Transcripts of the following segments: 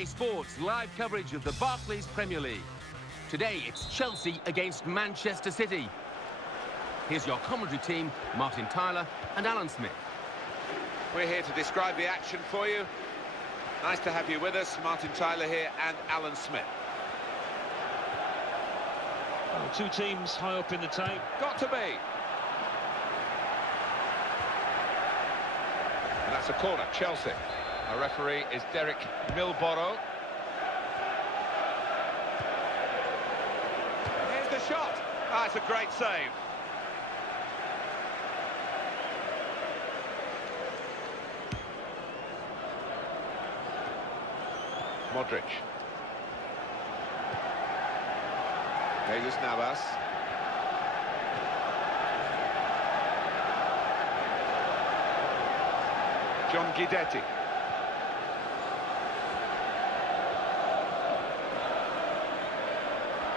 EA Sports live coverage of the Barclays Premier League. Today it's Chelsea against Manchester City. Here's your commentary team, Martin Tyler and Alan Smith. We're here to describe the action for you. Nice to have you with us, Martin Tyler here and Alan Smith. Well, two teams high up in the table. Got to be. And that's a corner, Chelsea. Our referee is Derek Milboro. Here's the shot. Ah, it's a great save. Modric. Jesus Navas. John Guidetti.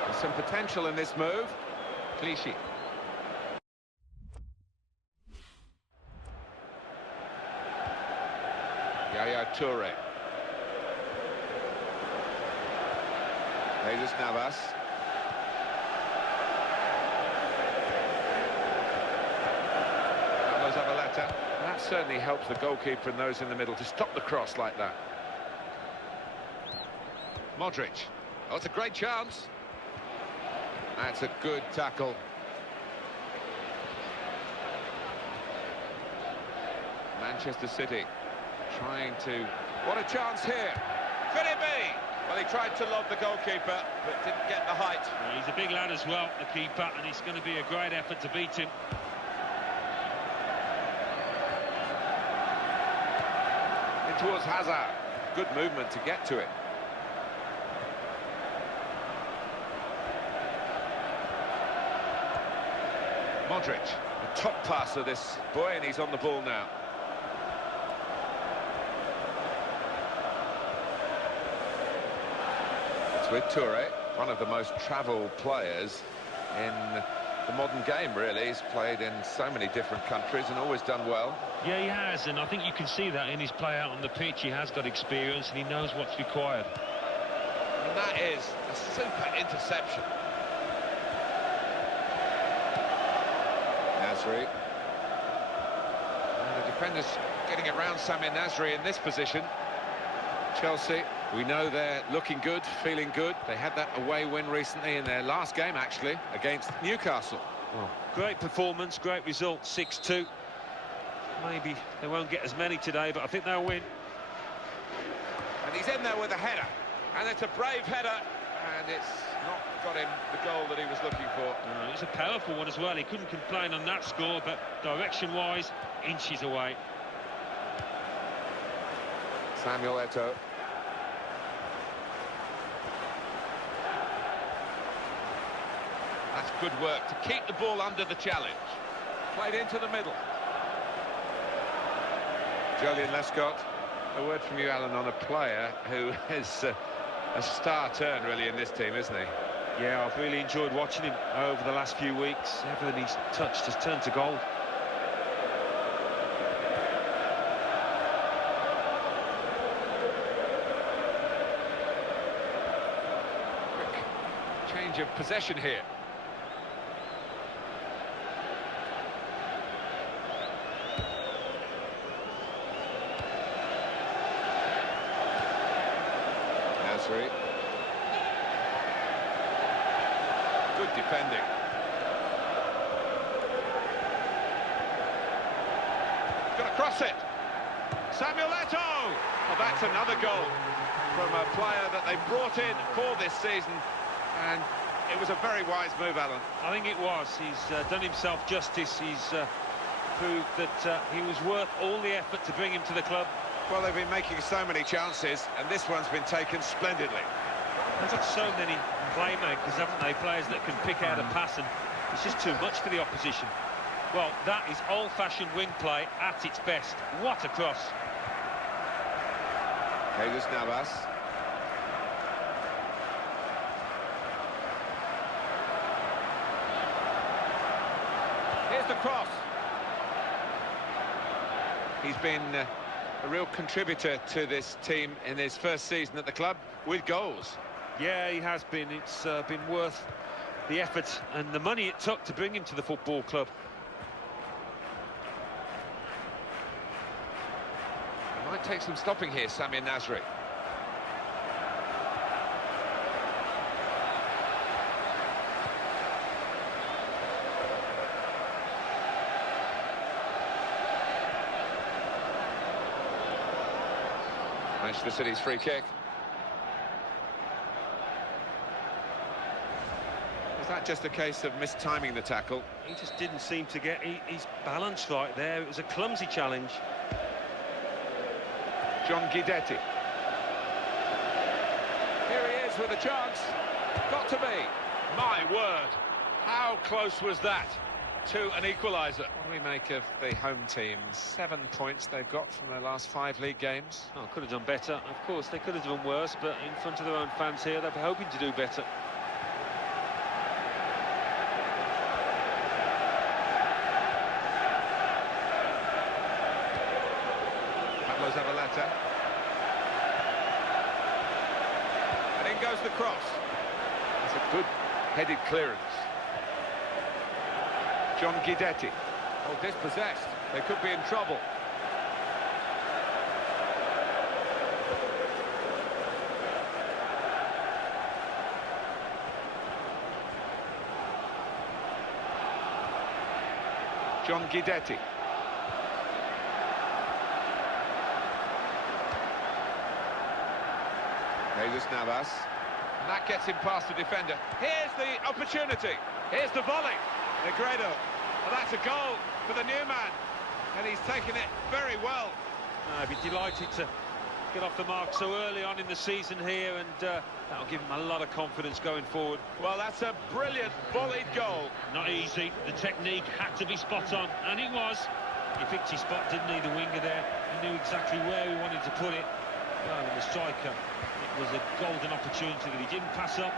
There's some potential in this move. Clichy. Yaya Toure. Jesus Navas. That certainly helps the goalkeeper and those in the middle to stop the cross like that. Modric. Oh, it's a great chance. That's a good tackle. Manchester City trying to... What a chance here. Could it be? Well, he tried to lob the goalkeeper, but didn't get the height. Yeah, he's a big lad as well, the keeper, and it's going to be a great effort to beat him. In towards Hazard. Good movement to get to it. Modric, the top passer, this boy, and he's on the ball now. It's with Toure, one of the most travelled players in the modern game, really. He's played in so many different countries and always done well. Yeah, he has, and I think you can see that in his play out on the pitch. He has got experience and he knows what's required. And that is a super interception. Nasri. And the defenders getting around Samir Nasri in this position. Chelsea, we know they're looking good, feeling good. They had that away win recently in their last game, actually, against Newcastle. Well, great performance, great result, 6-2. Maybe they won't get as many today, but I think they'll win. And he's in there with a header. And it's a brave header, and it's not got him the goal that he was looking for. It's a powerful one as well. He couldn't complain on that score, but direction-wise, inches away. Samuel Eto'o. That's good work to keep the ball under the challenge. Played into the middle. Jolien Lescott. A word from you, Alan, on a player who is a star turn, really, in this team, isn't he? Yeah, I've really enjoyed watching him over the last few weeks. Everything he's touched has turned to gold. Quick change of possession here. Nasri. Good defending. Gonna cross it. Samuel Eto'o. Well, that's another goal from a player that they brought in for this season, and it was a very wise move, Alan. I think it was. He's done himself justice. He's proved that he was worth all the effort to bring him to the club. Well, they've been making so many chances, and this one's been taken splendidly. They've got so many playmakers, haven't they? Players that can pick out a pass, and it's just too much for the opposition. Well, that is old-fashioned wing play at its best. What a cross. Jesus Navas. Here's the cross. He's been a real contributor to this team in his first season at the club with goals. Yeah, he has been. It's been worth the effort and the money it took to bring him to the football club. It might take some stopping here, Samir Nasri. Manchester City's free kick. Was that just a case of mistiming the tackle? He just didn't seem to get his balance right there. It was a clumsy challenge. John Guidetti. Here he is with a chance. Got to be. My word, how close was that to an equaliser? What do we make of the home team? 7 points they've got from their last 5 league games. Oh, could have done better. Of course, they could have done worse, but in front of their own fans here, they're hoping to do better. Zavaleta. And in goes the cross. That's a good headed clearance. John Guidetti. Oh, dispossessed. They could be in trouble. John Guidetti. Jesus Navas, and that gets him past the defender. Here's the opportunity. Here's the volley. Negredo. Well, that's a goal for the new man, and he's taken it very well. I'd be delighted to get off the mark so early on in the season here, and that'll give him a lot of confidence going forward. Well, that's a brilliant volleyed goal. Not easy. The technique had to be spot on, and it was. He picked his spot, didn't he, the winger there? He knew exactly where he wanted to put it. Well, and the striker, it was a golden opportunity that he didn't pass up.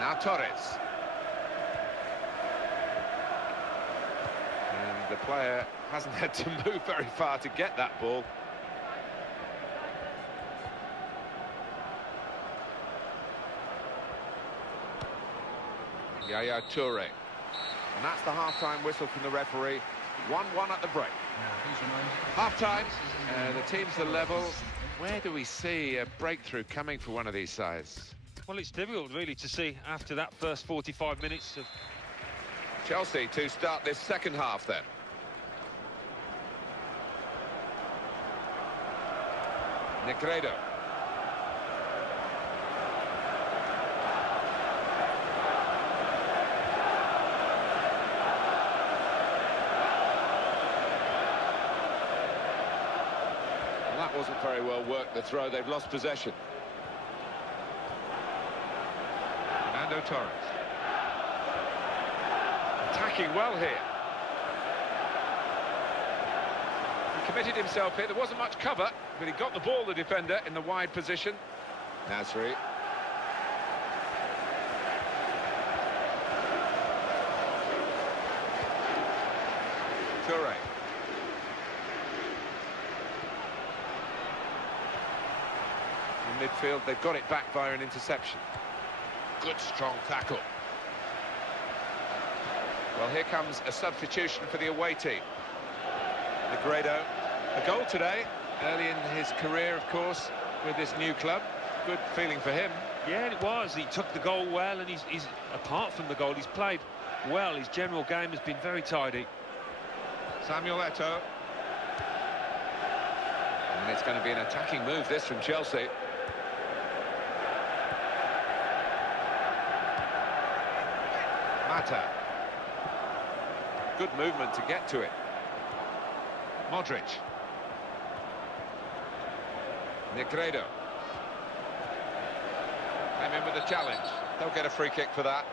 Now Torres. And the player hasn't had to move very far to get that ball. Yaya Toure. And that's the half-time whistle from the referee. 1-1 at the break. Half-time, the teams are level. Where do we see a breakthrough coming for one of these sides? Well, it's difficult, really, to see after that first 45 minutes of... Chelsea to start this second half, then. Negredo. Well, that wasn't very well worked, the throw. They've lost possession. Fernando Torres. Attacking well here. He committed himself here. There wasn't much cover, but he got the ball, the defender, in the wide position. Nasri. Toure. In midfield, they've got it back via an interception. Good, strong tackle. Well, here comes a substitution for the away team. Negredo, a goal today, early in his career, of course, with this new club. Good feeling for him. Yeah, it was. He took the goal well, and he's apart from the goal, he's played well. His general game has been very tidy. Samuel Eto'o. And it's going to be an attacking move, this, from Chelsea. Mata. Good movement to get to it. Modric. Negredo. Came in with a challenge. They'll get a free kick for that.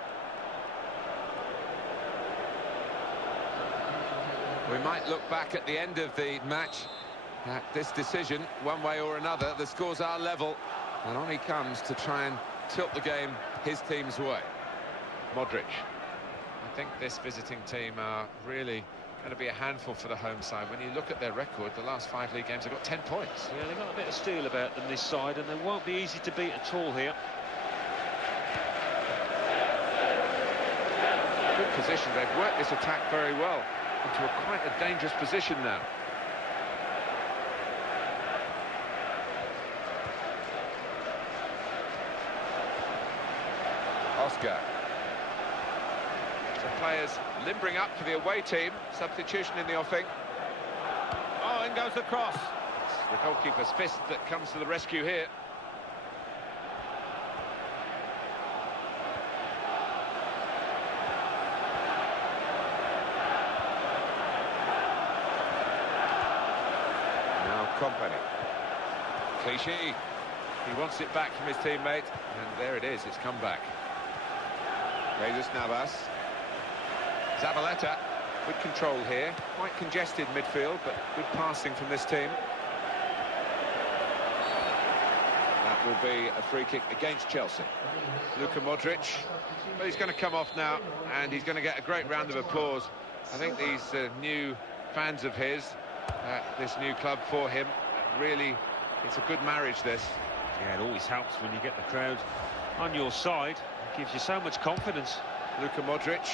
We might look back at the end of the match at this decision, one way or another. The scores are level, and on he comes to try and tilt the game his team's way. Modric. I think this visiting team are really going to be a handful for the home side. When you look at their record, the last 5 league games, they've got 10 points. Yeah, they've got a bit of steel about them this side, and they won't be easy to beat at all here. Good position. They've worked this attack very well into quite a dangerous position now. Oscar. So players limbering up for the away team. Substitution in the offing. Oh, in goes the cross. It's the goalkeeper's fist that comes to the rescue here. Now Company. Clichy. He wants it back from his teammate, and there it is, it's come back. Jesus Navas. Zabaleta, good control here. Quite congested midfield, but good passing from this team. That will be a free kick against Chelsea. Luka Modric, but he's going to come off now, and he's going to get a great round of applause. I think these new fans of his, this new club for him, really, it's a good marriage, this. Yeah, it always helps when you get the crowd on your side. It gives you so much confidence. Luka Modric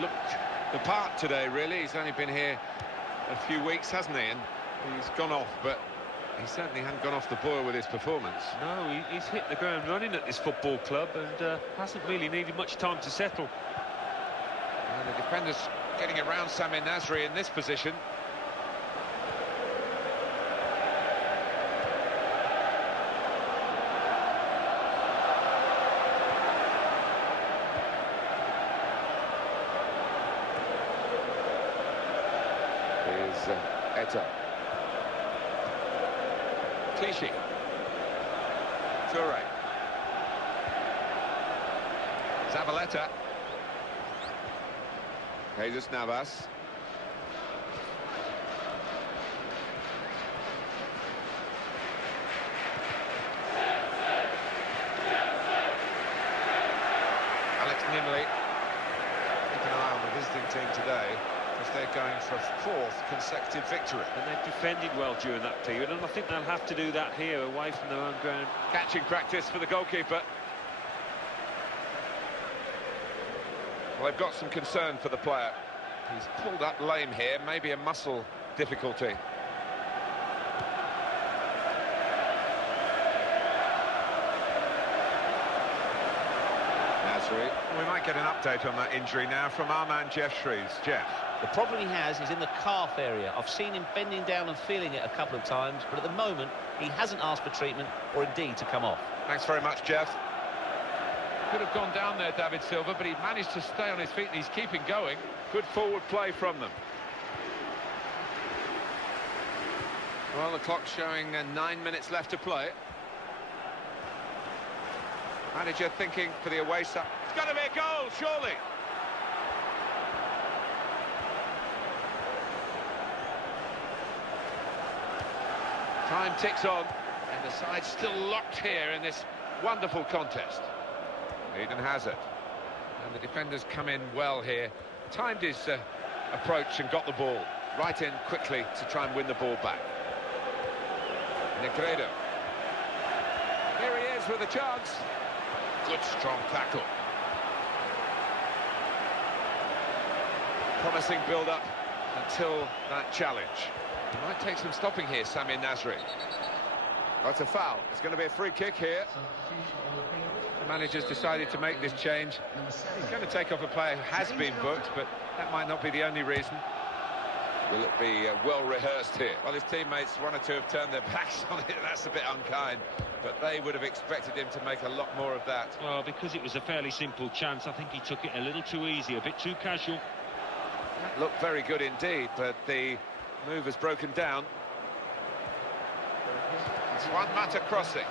looked the part today, really. He's only been here a few weeks, hasn't he? And he's gone off, but he certainly hadn't gone off the boil with his performance. No, he's hit the ground running at this football club and hasn't really needed much time to settle. And the defender's getting around Samir Nasri in this position. Etta. Clichy. Toure. Zabaleta. Jesus Navas. Alex Nimley. Keep an eye on the visiting team today, because they're going for a 4th consecutive victory. And they've defended well during that period, and I think they'll have to do that here, away from their own ground. Catching practice for the goalkeeper. Well, they've got some concern for the player. He's pulled up lame here, maybe a muscle difficulty. Nasri. We might get an update on that injury now from our man Jeff Shreves. Jeff. The problem he has is in the calf area. I've seen him bending down and feeling it a couple of times, but at the moment, he hasn't asked for treatment or indeed to come off. Thanks very much, Jeff. Could have gone down there, David Silva, but he managed to stay on his feet and he's keeping going. Good forward play from them. Well, the clock's showing 9 minutes left to play. Manager thinking for the away side. It's got to be a goal, surely. Time ticks on, and the side's still locked here in this wonderful contest. Eden Hazard. And the defenders come in well here. Timed his approach and got the ball right in quickly to try and win the ball back. Negredo. Here he is with a chance. Good strong tackle. Promising build-up until that challenge. He might take some stopping here, Samir Nasri. Oh, it's a foul. It's going to be a free kick here. The manager's decided to make this change. He's going to take off a player who has been booked, but that might not be the only reason. Will it be well rehearsed here? Well, his teammates, 1 or 2, have turned their backs on it. That's a bit unkind, but they would have expected him to make a lot more of that. Well, because it was a fairly simple chance, I think he took it a little too easy, a bit too casual. That looked very good indeed, but the move has broken down. It's Juan Mata crossing.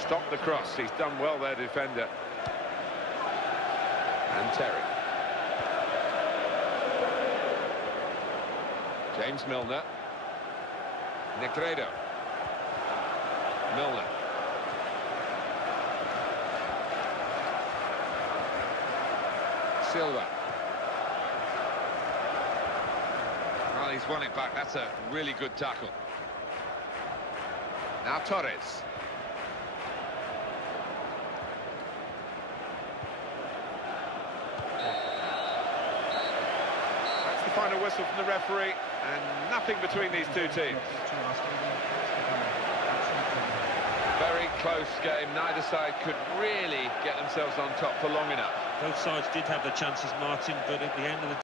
Stopped the cross. He's done well there, defender. And Terry. James Milner. Negredo. Milner. Silva. He's won it back. That's a really good tackle. Now Torres. That's the final whistle from the referee, and nothing between these two teams. Very close game. Neither side could really get themselves on top for long enough. Both sides did have their chances, Martin, but at the end of the